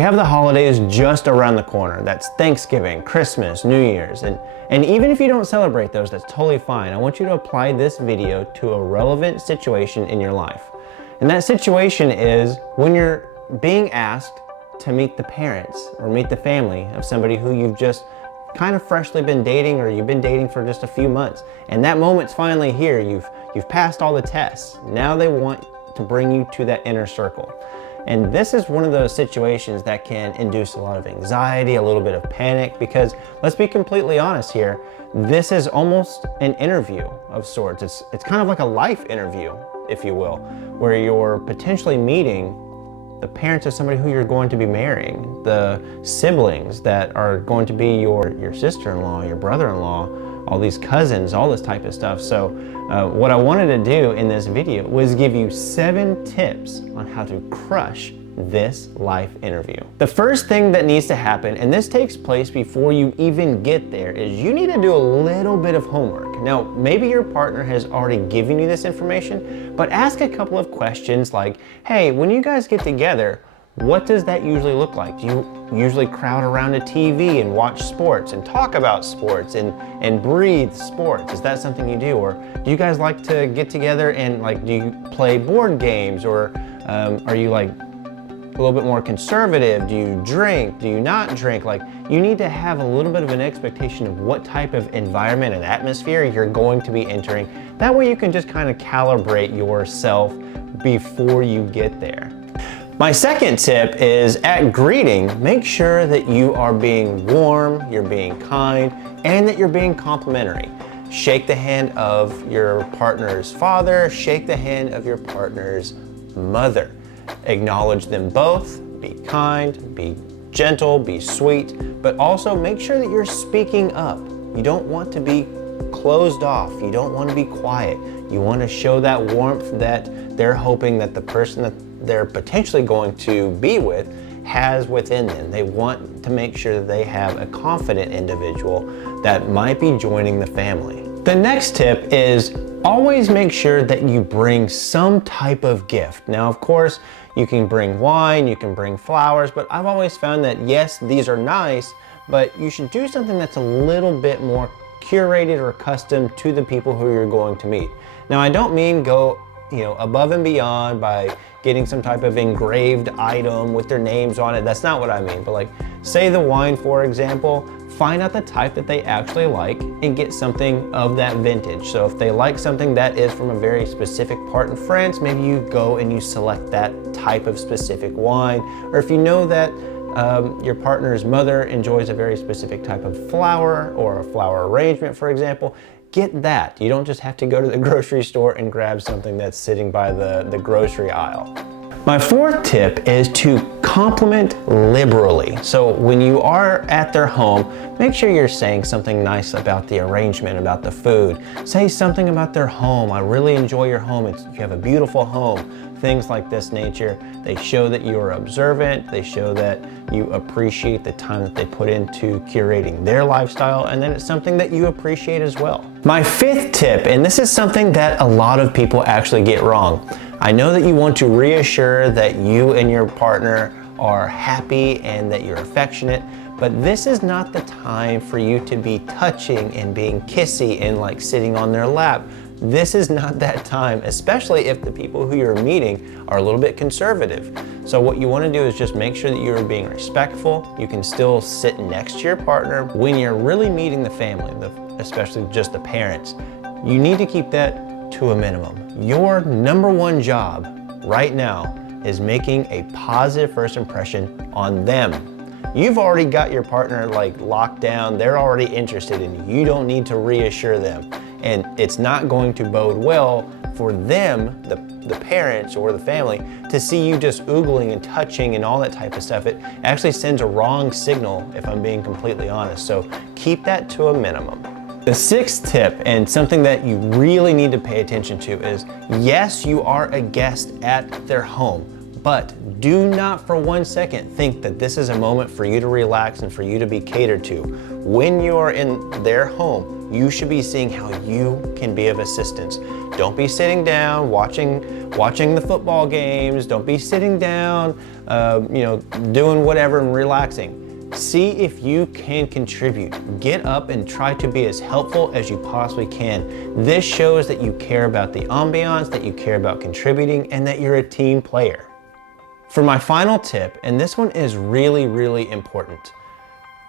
We have the holidays just around the corner. That's Thanksgiving, Christmas, New Year's, and even if you don't celebrate those, that's totally fine. I want you to apply this video to a relevant situation in your life. And that situation is when you're being asked to meet the parents or meet the family of somebody who you've just kind of freshly been dating, or you've been dating for just a few months. And that moment's finally here. You've passed all the tests. Now they want to bring you to that inner circle. And this is one of those situations that can induce a lot of anxiety, a little bit of panic, because let's be completely honest here, this is almost an interview of sorts. It's kind of like a life interview, if you will, where you're potentially meeting the parents of somebody who you're going to be marrying, the siblings that are going to be your sister-in-law, your brother-in-law, all these cousins, all this type of stuff. So what I wanted to do in this video was give you 7 tips on how to crush this life interview. The first thing that needs to happen, and this takes place before you even get there, is you need to do a little bit of homework. Now, maybe your partner has already given you this information, but ask a couple of questions like, hey, when you guys get together, what does that usually look like? Do you usually crowd around a TV and watch sports and talk about sports and breathe sports? Is that something you do? Or do you guys like to get together and do you play board games? Or are you a little bit more conservative? Do you drink? Do you not drink? You need to have a little bit of an expectation of what type of environment and atmosphere you're going to be entering. That way you can just kind of calibrate yourself before you get there. My second tip is at greeting, make sure that you are being warm, you're being kind, and that you're being complimentary. Shake the hand of your partner's father, shake the hand of your partner's mother. Acknowledge them both, be kind, be gentle, be sweet, but also make sure that you're speaking up. You don't want to be closed off. You don't want to be quiet. You want to show that warmth that they're hoping that the person that they're potentially going to be with has within them. They want to make sure that they have a confident individual that might be joining the family. The next tip is always make sure that you bring some type of gift. Now, of course, you can bring wine, you can bring flowers, but I've always found that yes, these are nice, but you should do something that's a little bit more curated or custom to the people who you're going to meet. Now, I don't mean go above and beyond by getting some type of engraved item with their names on it. That's not what I mean, but say the wine, for example, find out the type that they actually like and get something of that vintage. So if they like something that is from a very specific part in France, maybe you go and you select that type of specific wine. Or if you know that your partner's mother enjoys a very specific type of flower or a flower arrangement, for example, get that. You don't just have to go to the grocery store and grab something that's sitting by the grocery aisle. My fourth tip is to compliment liberally. So when you are at their home, make sure you're saying something nice about the arrangement, about the food. Say something about their home. I really enjoy your home. You have a beautiful home. Things like this nature. They show that you are observant. They show that you appreciate the time that they put into curating their lifestyle, and then it's something that you appreciate as well. My fifth tip, and this is something that a lot of people actually get wrong. I know that you want to reassure that you and your partner are happy and that you're affectionate, but this is not the time for you to be touching and being kissy and sitting on their lap. This is not that time, especially if the people who you're meeting are a little bit conservative. So what you want to do is just make sure that you're being respectful. You can still sit next to your partner. When you're really meeting the family, especially just the parents, you need to keep that to a minimum. Your number one job right now is making a positive first impression on them. You've already got your partner locked down. They're already interested in you. You don't need to reassure them. And it's not going to bode well for them, the parents or the family, to see you just oogling and touching and all that type of stuff. It actually sends a wrong signal, if I'm being completely honest. So keep that to a minimum. The sixth tip, and something that you really need to pay attention to, is yes, you are a guest at their home, but Do not for 1 second think that this is a moment for you to relax and for you to be catered to. When you are in their home, you should be seeing how you can be of assistance. Don't be sitting down watching the football games. Don't be sitting down, doing whatever and relaxing. See if you can contribute. Get up and try to be as helpful as you possibly can. This shows that you care about the ambiance, that you care about contributing, and that you're a team player. For my final tip, and this one is really, really important.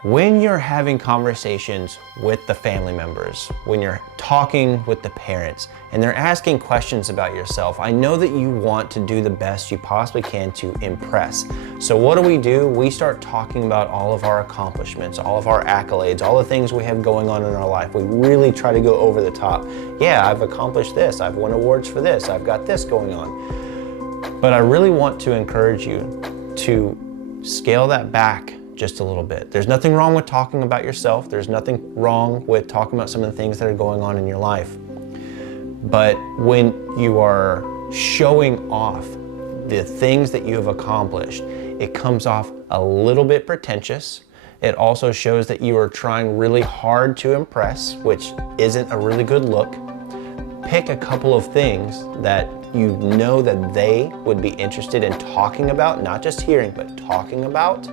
When you're having conversations with the family members, when you're talking with the parents, and they're asking questions about yourself, I know that you want to do the best you possibly can to impress. So what do? We start talking about all of our accomplishments, all of our accolades, all the things we have going on in our life. We really try to go over the top. Yeah, I've accomplished this, I've won awards for this, I've got this going on. But I really want to encourage you to scale that back just a little bit. There's nothing wrong with talking about yourself. There's nothing wrong with talking about some of the things that are going on in your life. But when you are showing off the things that you have accomplished, it comes off a little bit pretentious. It also shows that you are trying really hard to impress, which isn't a really good look. Pick a couple of things that you know that they would be interested in talking about, not just hearing, but talking about.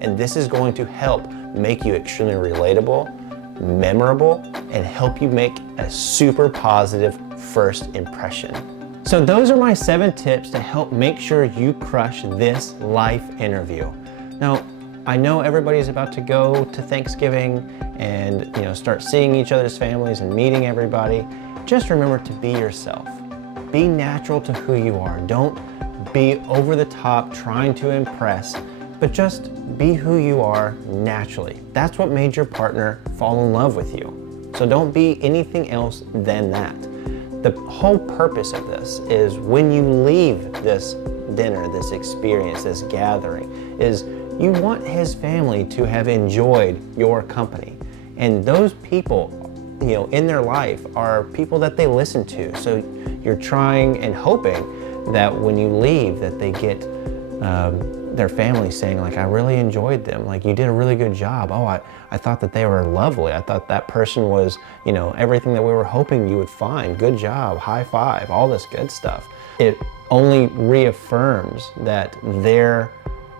And this is going to help make you extremely relatable, memorable, and help you make a super positive first impression. So those are my 7 tips to help make sure you crush this life interview. Now, I know everybody's about to go to Thanksgiving and start seeing each other's families and meeting everybody. Just remember to be yourself. Be natural to who you are. Don't be over the top trying to impress, but just be who you are naturally. That's what made your partner fall in love with you. So don't be anything else than that. The whole purpose of this is when you leave this dinner, this experience, this gathering, is you want his family to have enjoyed your company. And those people, in their life are people that they listen to. So you're trying and hoping that when you leave that they get their family saying like, I really enjoyed them. Like, you did a really good job. Oh, I thought that they were lovely. I thought that person was, everything that we were hoping you would find. Good job, high five, all this good stuff. It only reaffirms that their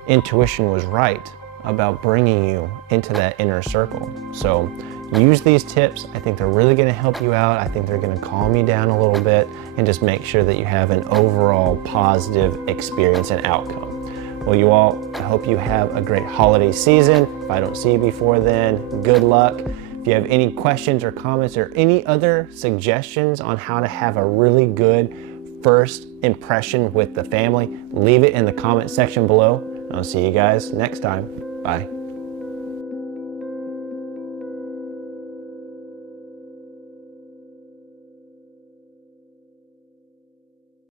intuition was right about bringing you into that inner circle. So use these tips. I think they're really going to help you out. I think they're going to calm you down a little bit and just make sure that you have an overall positive experience and outcome. Well, you all, I hope you have a great holiday season. If I don't see you before then, good luck. If you have any questions or comments or any other suggestions on how to have a really good first impression with the family, leave it in the comment section below. I'll see you guys next time. Bye.